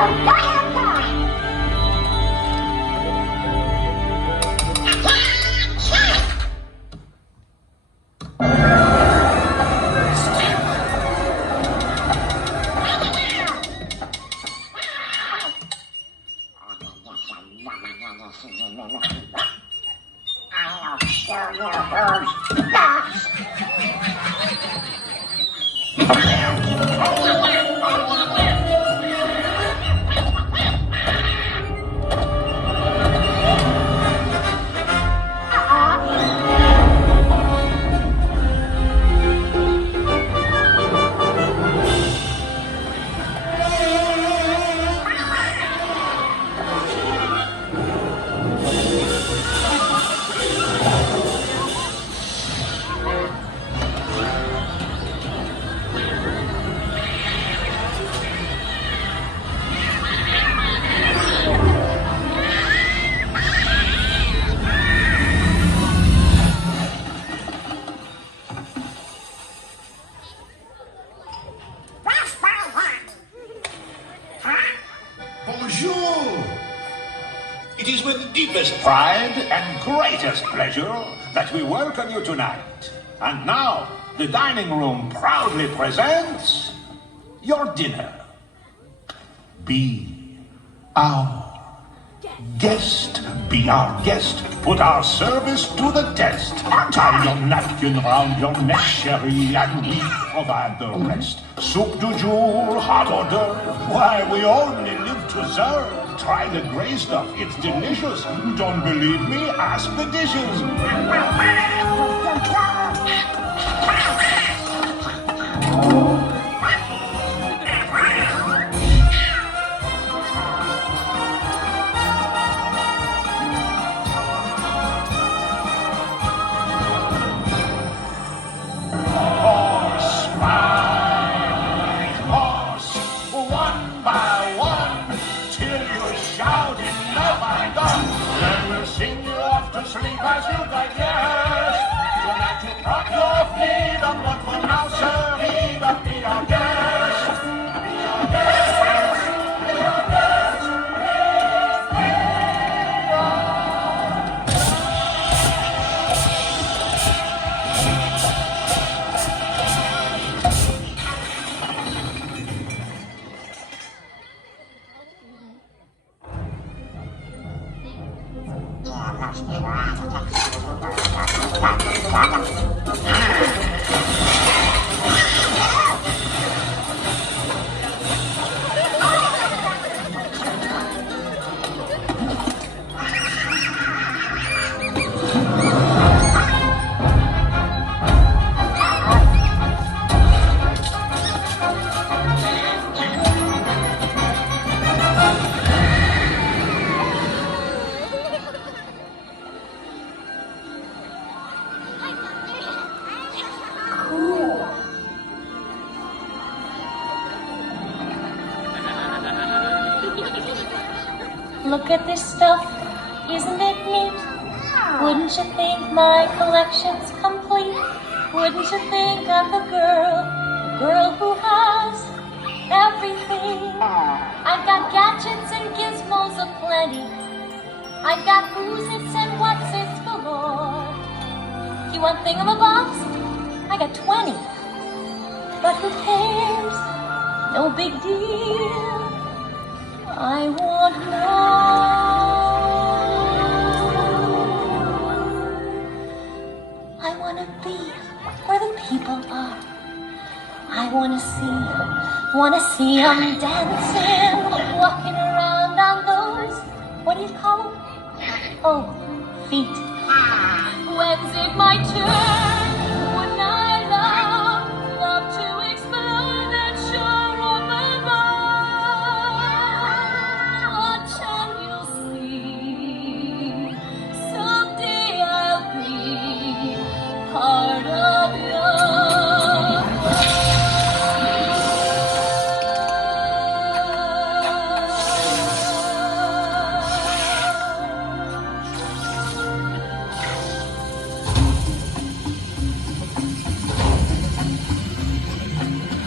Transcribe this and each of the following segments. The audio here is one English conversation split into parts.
I'll show you who's boss. Bonjour! It is with deepest pride and greatest pleasure that we welcome you tonight. And now, the dining room proudly presents your dinner. Be our guest. Be our guest. Put our service to the test. Tie your napkin round your neck, chérie, and we provide the rest. Soup du jour, hot hors d'oeuvre. Why, we only live to serve. Try the gray stuff, it's delicious. Don't believe me? Ask the dishes. Sleep as you digest. Tonight you prop your feet on what will now serve ye, but be our guest. Be our guest. Be our guest. Look at this stuff, isn't it neat? Wouldn't you think my collection's complete? Wouldn't you think I'm the girl who has everything? I've got gadgets and gizmos aplenty. I've got who's its and what's its galore. You want thingamabobs? I got 20. But who cares? No big deal. I want more. I want to be where the people are. I want to see them dancing, walking around on those, what do you call them? Oh, feet. When's it my turn? Wouldn't I love to explore that shore of above? You'll see, someday I'll be part of your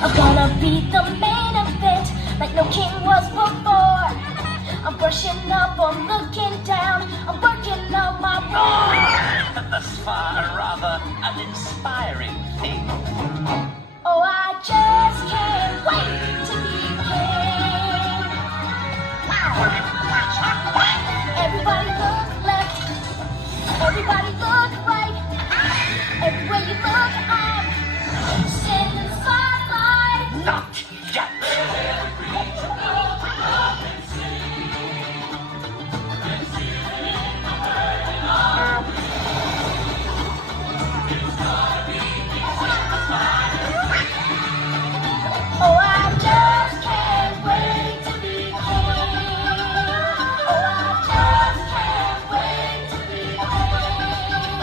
I'm gonna be the main event, like no king was before. I'm brushing up, I'm looking down, I'm working on my brain. Thus far, a rather uninspiring thing. Oh, I just can't wait to be king. Everybody look left, everybody look right. Everywhere you look, I'm in the spotlight. Not yet. Oh, I just can't wait to be king. Oh, I just can't wait to be king.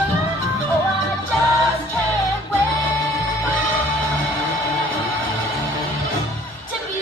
Oh, I just can't wait to be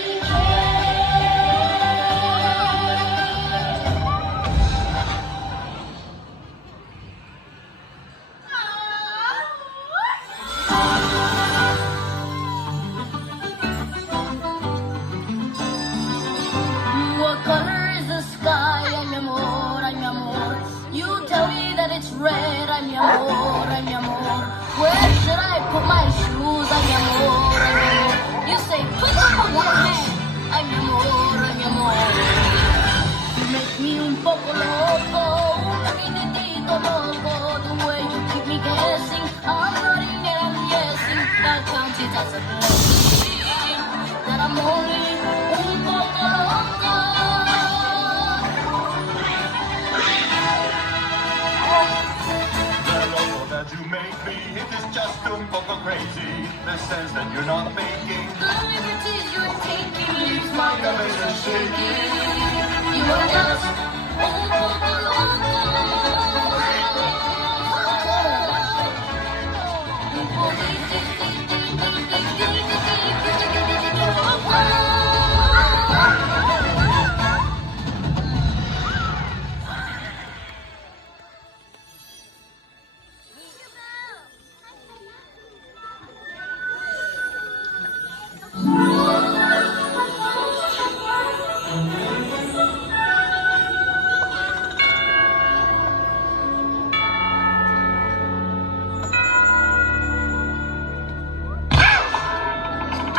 What color is the sky? Ay, mi amor, ay, mi amor. You tell me that it's red, ay, mi amor, ay, mi amor. Where should I put my shoes? Ay, mi amor, ay, mi amor. You say, put them on your hand. Ay, mi amor, ay, mi amor. You make me un poco loco, un poquitito loco. The way you keep me guessing, I'm running and I'm guessing. I count it as a blessing that I'm only un poco loco. The loco that you make me, it is just un poco crazy. The sense that you're not making The liberties you're taking leaves my my cabeza shaking. You are just un poco loco.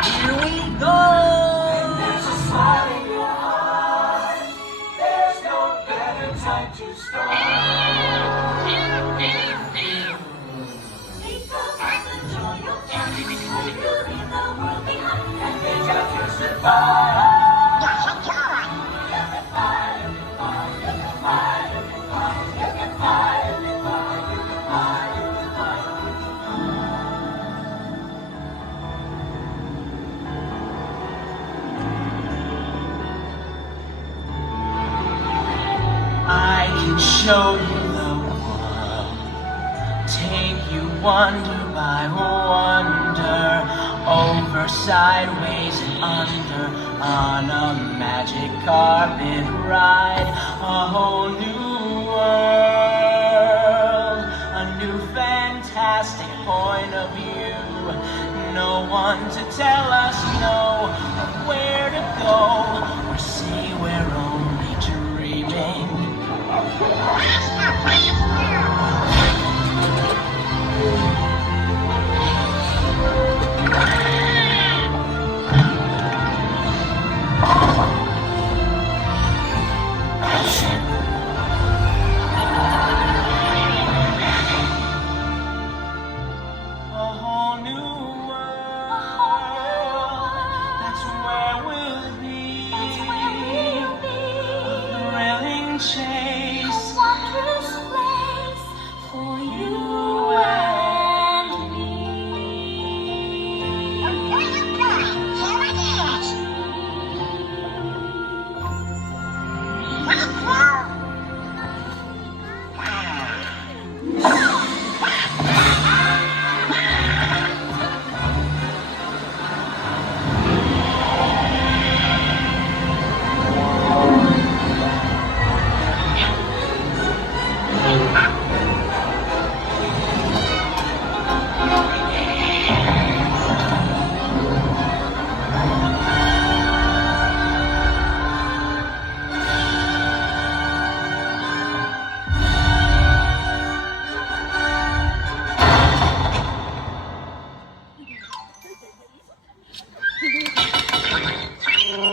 Here we go. There's a smile in your heart. There's no better time to start. Think about the joy you'll find. You leave the world behind and then just you survive. I can show you the world, take you wonder by wonder, over, sideways, and under, on a magic carpet ride, a whole new world, a new fantastic point of view. No one to tell us no, or where to go, or say we're only dreaming. A whole new world, that's where we'll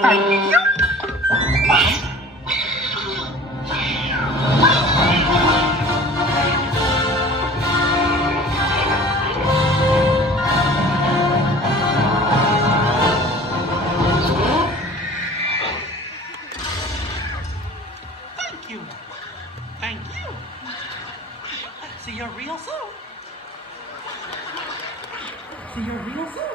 Thank you. Thank you. Thank you. See you real soon. See you real soon.